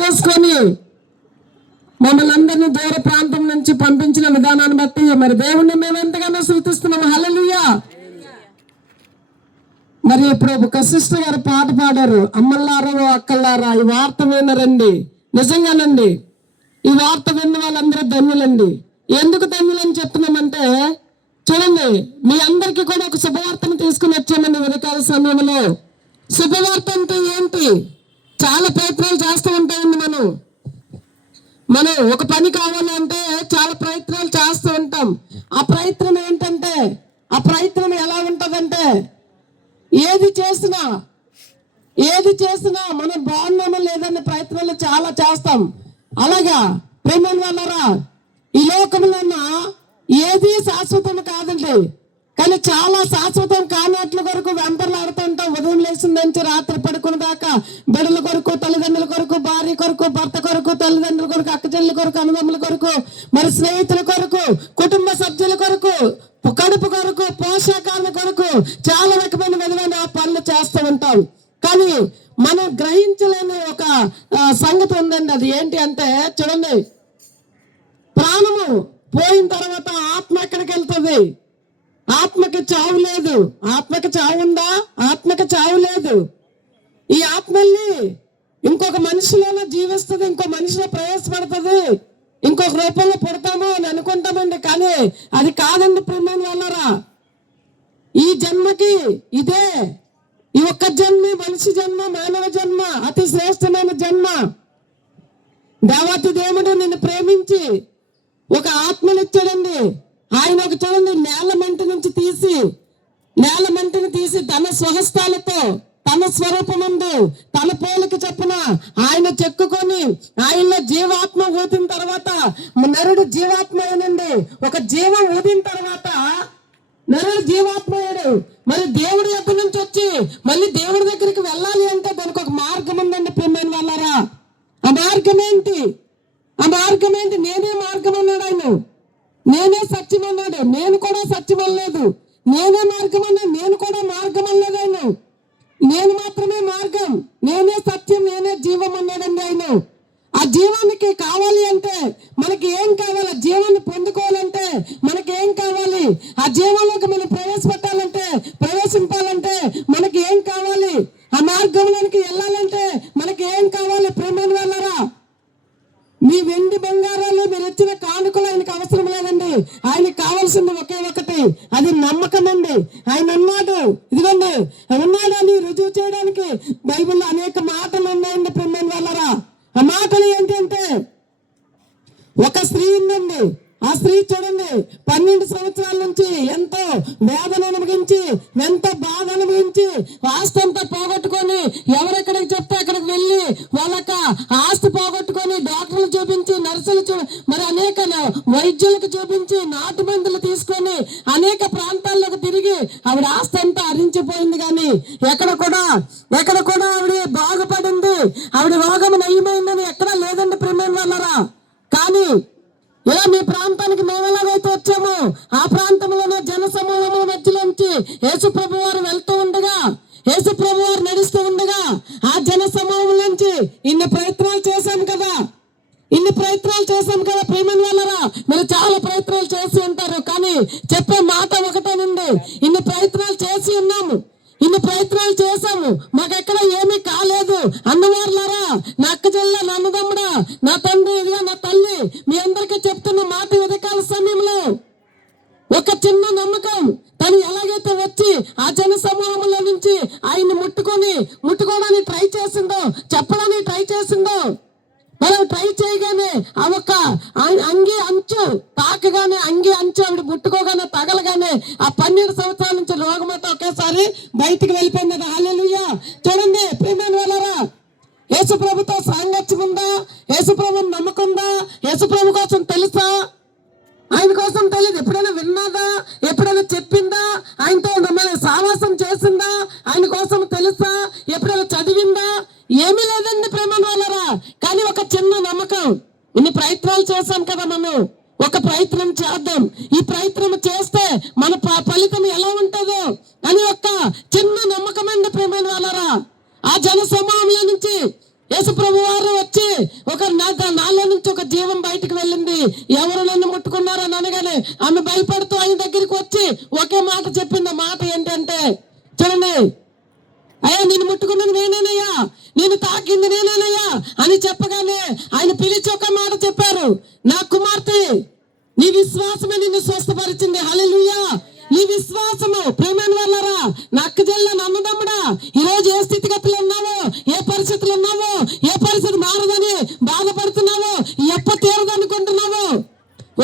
చేసుకొని మమ్మల్ని అందరినీ దూర ప్రాంతం నుంచి పంపించిన విధానాన్ని బట్టి మరి దేవుణ్ణి మేము ఎంతగానో స్తుతిస్తున్నాము. హల్లెలూయా. మరి ఇప్పుడు ఒక సిస్టర్ గారు పాట పాడారు, అమ్మల్లారా అక్కల్లారా ఈ వార్త వినరండి. నిజంగానండి, ఈ వార్త విన్న వాళ్ళందరూ ధన్యులండి. ఎందుకు ధన్యులని చెప్తున్నామంటే చూడండి, మీ అందరికీ కూడా ఒక శుభవార్తను తీసుకుని వచ్చామండి ఉదయకాల సమయంలో. శుభవార్త అంటే ఏంటి? చాలా ప్రయత్నాలు చేస్తూ ఉంటామండి. మనం ఒక పని కావాలంటే చాలా ప్రయత్నాలు చేస్తూ ఉంటాం. ఆ ప్రయత్నం ఏంటంటే, ఆ ప్రయత్నం ఎలా ఉంటదంటే, ఏది చేసినా మనం బాగున్నామో లేదనే ప్రయత్నాలు చాలా చేస్తాం. అలాగా ప్రేమను వల్లరా ఈ లోకంలో ఏది శాశ్వతం కాదండి, కానీ చాలా శాశ్వతం కానట్ల కొరకు వెంపర్లాడుతూ ఉంటాం. ఉదయం లేచిన నుంచి రాత్రి పడుకున్న దాకా బిడ్డల కొరకు, తల్లిదండ్రుల కొరకు, భార్య కొరకు, భర్త కొరకు, తల్లిదండ్రుల కొరకు, అక్క చెల్లెల కొరకు, అన్నదమ్ముల కొరకు, మరి స్నేహితుల కొరకు, కుటుంబ సభ్యుల కొరకు, కడుపు కొరకు, పోషకాల కొరకు చాలా రకమైన విధమైన పనులు చేస్తూ ఉంటాం. కానీ మనం గ్రహించలేని ఒక సంగతి ఉందండి. అది ఏంటి అంటే చూడండి, ప్రాణము పోయిన తర్వాత ఆత్మ ఎక్కడికి వెళ్తుంది? ఆత్మకి చావు లేదు. ఆత్మకి చావు ఉందా? ఆత్మకి చావు లేదు. ఈ ఆత్మల్ని ఇంకొక మనిషిలోనే జీవిస్తుంది, ఇంకో మనిషిలో ప్రవేశపడుతుంది, ఇంకొక రూపంలో పుడతాము అని అనుకుంటామండి. కానీ అది కాదండి ప్రేమైన వాళ్ళరా. ఈ జన్మకి ఇదే, ఈ ఒక్క జన్మ, మనిషి జన్మ, మానవ జన్మ అతి శ్రేష్టమైన జన్మ. దేవాతి దేవుడు నిన్ను ప్రేమించి ఒక ఆత్మనిచ్చాడండి. ఆయన ఒక చూడండి, నేల మంటిని తీసి తన స్వహస్తాలతో, తన స్వరూపమందు, తన పోలిక చొప్పున ఆయన చెక్కుకొని ఆయనలో జీవాత్మ ఊదిన తర్వాత నరుడు జీవాత్మ అయినండి. ఒక జీవం ఊదిన తర్వాత నరుడు జీవాత్మ అయ్యాడు. మరి దేవుడి దగ్గర నుంచి వచ్చి మళ్ళీ దేవుడి దగ్గరికి వెళ్ళాలి అంటే దానికి ఒక మార్గం ఉందండి ప్రేమైన వాళ్ళారా. ఆ మార్గం ఏంటి? నేనే మార్గం అన్నాడు ఆయన. నేనే సత్యం అన్నాడు. నేను కూడా సత్యం అనలేదు. నేనే మార్గం అన్నాడు. నేను కూడా మార్గం అనలేదు ఆయన. నేను మాత్రమే మార్గం, నేనే సత్యం, నేనే జీవం అన్నాడండి ఆయన. ఆ జీవానికి కావాలి అంటే మనకి ఏం కావాలి? జీవాన్ని పొందుకోవాలంటే మనకి ఏం కావాలి? ఆ జీవంలోకి మనం ప్రవేశింపాలంటే మనకి ఏం కావాలి? ఆ మార్గంలోనికి వెళ్ళాలంటే మనకి ఏం కావాలి? ప్రేమైన వాళ్ళరా, మీ వెండి బంగారాలు మీరు ఇచ్చిన కానుకలు ఆయనకు అవసరం లేదండి. ఆయనకి కావాల్సింది ఒకే ఒకటి, అది నమ్మకం అండి. ఆయన అన్నాడు, ఇదిగోండి ఉన్నాడు అని రుజువు చేయడానికి బైబిల్లో అనేక మాటలు ఉన్నాయండి ప్రేమైన వాళ్ళరా. ఆ మాటలు ఏంటంటే, ఒక స్త్రీ ఉందండి. ఆ స్త్రీ చూడండి, 12 సంవత్సరాల నుంచి ఎంతో వేదన అనుభవించి, ఎంతో బాధ అనుభవించి, ఆస్తి అంతా పోగొట్టుకొని ఎవరెక్కడికి చెప్తే అక్కడికి వెళ్ళి వాళ్ళక ఆస్తి పోగొట్టుకొని డాక్టర్లు చూపించి, నర్సులు మరి అనేక వైద్యులకు చూపించి, నాటు మందులు తీసుకొని అనేక ప్రాంతాల్లోకి తిరిగి ఆవిడ ఆస్తి అంతా హరించిపోయింది. కానీ ఎక్కడ కూడా ఆవిడ బాగుపడింది, ఆవిడ రోగం నయమైందని ఎక్కడా లేదండి ప్రేమైన వాళ్ళరా. కానీ ఇలా మీ ప్రాంతానికి మేము ఎలాగైతే వచ్చామో ఆ ప్రాంతంలోనే జన సమూహముల మధ్యలోంచి యేసు ప్రభు వారు వెళ్తూ ఉండగా, యేసు ప్రభు వారు నడుస్తూ ఉండగా ఆ జన సమూహం నుంచి ఇన్ని ప్రయత్నాలు చేశాం కదా ప్రేమైన వాళ్ళరా. మీరు చాలా ప్రయత్నాలు చేసి ఉంటారు. కానీ చెప్పే మాట ఒకటేనండి, ఇన్ని ప్రయత్నాలు చేసి ఉన్నాము, ఇన్ని ప్రయత్నాలు చేశాము, మాకెక్కడ ఏమీ కాలేదు అన్నవారులారా, నా అక్క చెల్లె, నా అన్నదమ్ముడా, నా తండ్రి, ఇదిగా నా తల్లి, మీ అందరికీ చెప్తున్న మాట ఉదయకాల సమయంలో ఒక చిన్న నమ్మకం. తను ఎలాగైతే వచ్చి ఆ జన సమూహంలో నుంచి ఆయన్ని ముట్టుకోవడానికి ట్రై చేసిందో, చెప్పడానికి ట్రై చేసిందో, మనం ట్రై చేయగానే ఆ ఒక్క అంగి అంచు తాకగానే, అంగి అంచు ఆవిడ ముట్టుకోగానే, తగలగానే ఆ 12 సంవత్సరాల నుంచి రోగమంతా ఒకేసారి బయటికి వెళ్ళిపోయింది. హల్లెలూయా. చూడండి ప్రియమైన వాళ్ళారా, యేసు ప్రభుతో సాంగత్యం ఉందా? యేసు ప్రభుని నమ్మకం ఉందా? యేసు ప్రభు కోసం తెలుసా? ఆయన కోసం తెలియదు. ఎప్పుడైనా విన్నాదా? ఎప్పుడైనా చెప్పిందా? ఆయనతో మమ్మల్ని సావాసం చేసిందా? ఆయన కోసం తెలుసా? ఎప్పుడైనా చదివిందా? ఏమీ లేదండి ప్రేమైన వాళ్ళరా. కానీ ఒక చిన్న నమ్మకం. ఇన్ని ప్రయత్నాలు చేశాం కదా, మనం ఒక ప్రయత్నం చేద్దాం. ఈ ప్రయత్నం చేస్తే మన ఫలితం ఎలా ఉంటుందో అని ఒక చిన్న నమ్మకం అండి ప్రేమైన వాళ్ళరా. ఆ జన సమూహంలో నుంచి యేసు ప్రభు వారు వచ్చి నాలో నుంచి ఒక జీవం బయటకు వెళ్ళింది, ఎవరు నన్ను ముట్టుకున్నారని అనగానే ఆమె భయపడుతూ ఆయన దగ్గరికి వచ్చి ఒకే మాట చెప్పింది. మాట ఏంటంటే చూడండి, అయ్యా నేను ముట్టుకున్నది నేనేనయ్యా, నేను తాకింది నేనేనయ్యా అని చెప్పగానే ఆయన పిలిచి ఒక మాట చెప్పారు, నా కుమార్తె నీ విశ్వాసమే నిన్ను స్వస్థపరిచింది. హల్లెలూయా. నీ విశ్వాసము ప్రేమైన వాళ్ళరా, నా అక్కజెల్ల అన్నదమ్ముడా, ఈ రోజు ఏ స్థితిగతులు ఉన్నావో, ఏ పరిస్థితులు ఉన్నావో, ఏ పరిస్థితి మారదని బాధపడుతున్నావో, ఎప్ప తీరదనుకుంటున్నావో,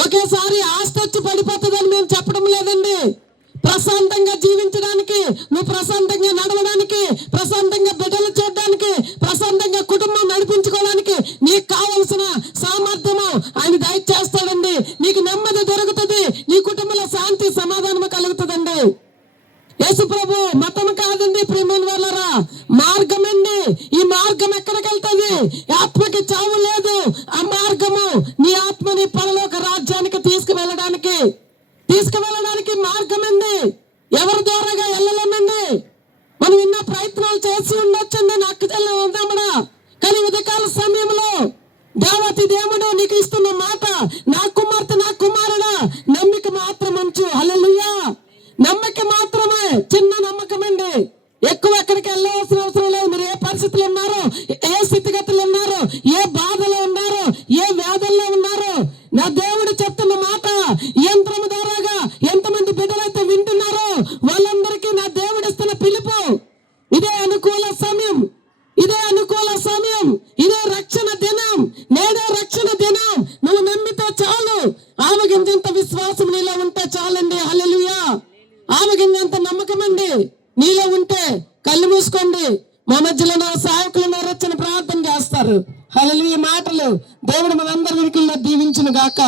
ఒకేసారి ఆస్తి వచ్చి పడిపోతుందని మేము చెప్పడం లేదండి. ప్రశాంతంగా జీవించడానికి, నువ్వు ప్రశాంతంగా నడవడానికి, ప్రశాంతంగా బిడ్డలు చూడడానికి, ప్రశాంతంగా కుటుంబం నడిపించుకోవడానికి నీకు కావలసిన సామర్థ్యము ఆయన దయచేస్తాడండి. నీకు నెమ్మది దొరుకుతుంది, నీ కుటుంబంలో శాంతి సమాధానము కలుగుతుందండి. యేసు ప్రభు మతం కాదండి ప్రేమైన వాళ్ళరా, మార్గం అండి. ఈ మార్గం ఎక్కడికి వెళ్తుంది? ఆత్మకి చావు లేదు. ఆ మార్గము నీ ఆత్మని పరలోక రాజ్యానికి తీసుకువెళ్ళడానికి మార్గం అండి. ఎవరి ద్వారాగా వెళ్ళలేమండి. మనం ఎన్నో ప్రయత్నాలు చేసి ఉండొచ్చండి, నాకు ఉందామడా. కానీ ఉదయకాల సమయంలో దేవతి దేవుడు నీకు ఇస్తున్న మాట, నా కుమార్తె నా కుమారుడా నమ్మిక మాత్రం ఉంచు. హల్లెలూయా. నమ్మక మాత్రమే, చిన్న నమ్మకం అండి. ఎక్కువ ఎక్కడికి వెళ్ళవలసిన అవసరం లేదు. మీరు ఏ పరిస్థితులు ఉన్నారో, ఏ స్థితిగతులు ఉన్నారో, ఏ బాధలో ఉన్నారో, ఏ వేదనలో ఉన్నారో, నా దేవుడు చెప్తున్న మాట యంత్రం ద్వారాగా ఎంతమంది బిడ్డలైతే వింటున్నారో వాళ్ళందరికీ నా దేవుడు ఇస్తున్న పిలుపు, ఇదే అనుకూల సమయం, ఇదే అనుకూల సమయం, ఇదే రక్షణ దినం, నేడే రక్షణ దినం. నువ్వు నమ్మితే చాలు. ఆవగింజంత విశ్వాసం నీలో ఉంటే చాలండి. హల్లెలూయా. ఆవగింజంత నమ్మకం అండి నీలో ఉంటే. కళ్ళు మూసుకోండి. మా మధ్యలో నా సేవకులు రచన ప్రార్థన చేస్తారు. హల్లెలూయా. మాటలు దేవుడు మనందరి వెనుకల్లో దీవించును గాక.